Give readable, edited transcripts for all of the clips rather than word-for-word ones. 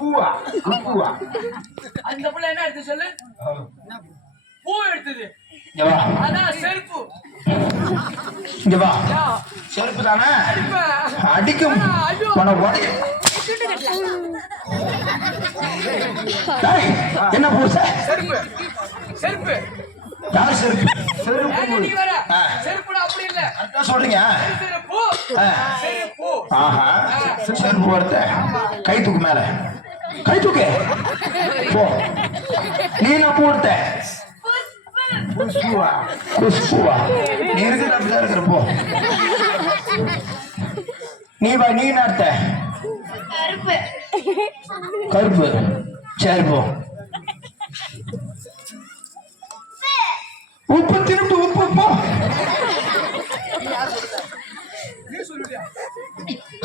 பூவா பூவா அந்த புள்ள என்ன எடுத்து சொல்லு? பூ எடுத்தது. இங்க வா. அதான் செருப்பு. இங்க வா. செருப்பு தானே அடிக்கும் உன உடைய. என்ன பூச? செருப்பு செருப்பு யார் செருப்பு? செருப்பு நீ வர செருப்புடா அப்படி இல்ல அதான் சொல்றீங்க. செருப்பு செருப்பு. ஆஹா செருப்பு எடுத்த கை தூக்கு மேல கை தூக்கு போ. நீ என்ன பூ எடுத்த? குஷ்புவா குஷ்புவா நீ இருக்கிற அப்படிதான் இருக்கிற போ. நீ வா. நீ என்ன எடுத்த? கருப்பு கருப்பு. சரி போ. உப்பு திருப்பு உப்பு போ.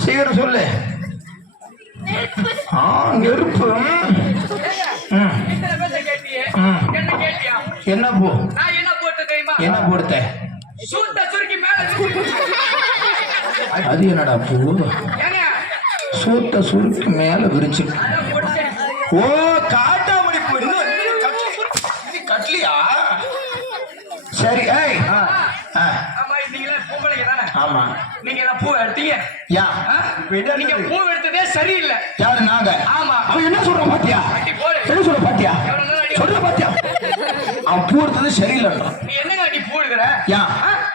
சீக்கிரம் சொல்லு. நெருப்பு. என்ன பூ? நான் என்ன போட்டு தெரியுமா? என்ன போடுத்த? சூட்ட சுருக்கி மேல அது என்னடா பூ? ஏங்க சூட்ட சுருக்கி மேல விரிச்சு. அதான் போட்டேன். ஓ காட்டாமணி பூ. கட்லியா? சரி. ஏய் ஆமா நீங்க பொம்பளைங்க தானே? ஆமா. நீங்க எல்லாம் பூ எடுத்தீங்க. யா நீங்க பூ எடுத்ததே சரியில்லை. யாரு? நாங்க. ஆமா. அவன் என்ன சொல்றான் பாத்தியா? அடி போடு. என்ன சொல்ற பாத்தியா? சொல்ற பாத்தியா? அவன் பூ எடுத்தது சரியில்லைன்றான். நீ என்னங்க அடி பூ எடுக்கிற? யா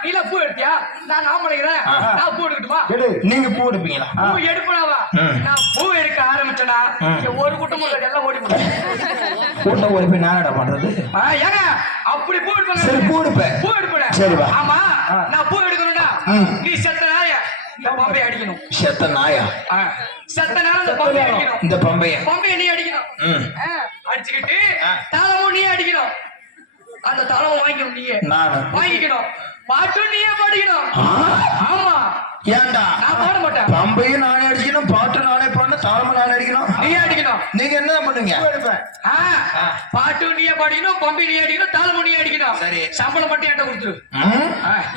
நீ எல்லாம் பூ எடுத்தியா? நான் ஆம்பளைக்கிறேன். நான் பூ எடுக்கட்டுமா? நீங்க பூ எடுப்பீங்களா? பூ எடுப்பனாவா? நான் பூ எடுக்க ஆரம்பிச்சேனா ஒரு குட்டமும் எல்லாம் ஓடி போச்சு. கூட்டம் ஓடி போய் நான் என்ன பண்றது? ஏங்க அப்படி பூ எடுப்பேன். சரி பூ எடுப்பேன். பூ எடுப்பேன். சரி வா. ஆமா நான் பூ எடுக்கணும்னா நீ செத்த நாய இந்த பம்பை அடிக்கணும். செத்த நாயா? செத்த நாய இந்த பம்பை அடிக்கணும். இந்த பம்பைய பம்பைய நீ அடிக்கணும். அடிச்சுக்கிட்டு தாளமும் நீ அடிக்கணும். அந்த தாளமும் வாங்கிக்கணும். நீயே நானு வாங்கிக்கணும். பாட்டும் நீயே பாடிக்கணும். ஆமா. ஏன்டா? நான் பாட மாட்டேன். பம்பையும் நானே அடிக்கணும், பாட்டு நானே பாடணும், தாளமும் நானே அடிக்கணும். நீயே அடிக்கணும். நீங்க என்ன பண்ணுங்க? பாட்டும் நீயே பாடிக்கணும், பம்பை நீயே அடிக்கணும், தாளமும் நீயே அடிக்கணும். சரி. சம்பளம் மட்டும் என்கிட்ட கொடுத்துரு.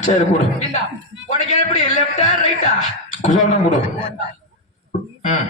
சரி கொடு. இந்தா உனக்கு எப்படி லெப்டா ரைட்டா? குசோனா கொடு.